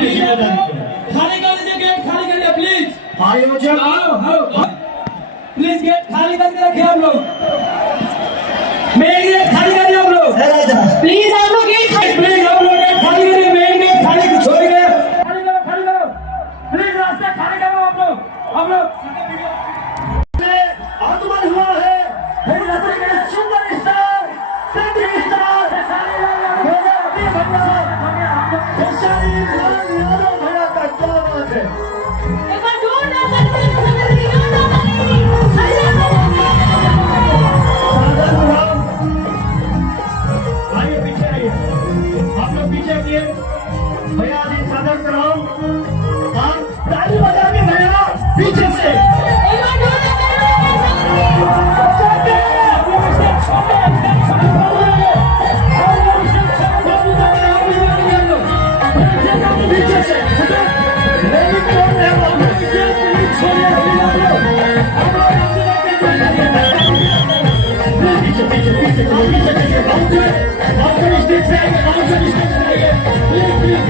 आपकी जिम्मेदारी है। खाली कर दीजिए, गेट खाली कर दीजिए प्लीज। आयोजक प्लीज गेट खाली करके रखिए आप लोग। मेन गेट खाली करिए आप लोग। प्लीज आप लोग गेट प्लीज आप लोग गेट खाली करिए। मेन गेट खाली छोड़ के खाली करो, खाली करो प्लीज। रास्ते खाली करो आप लोग। आगमन हुआ है सुपरस्टार मेरा अभी भैया खेसारी लाल यादव भैया का क्या बात है। एक बार जोरदार तालियां आइए पीछे आइए, आप लोग पीछे आइए। भैया जी सादर कराओ, आप ताली बजा के भैया पीछे से। Please,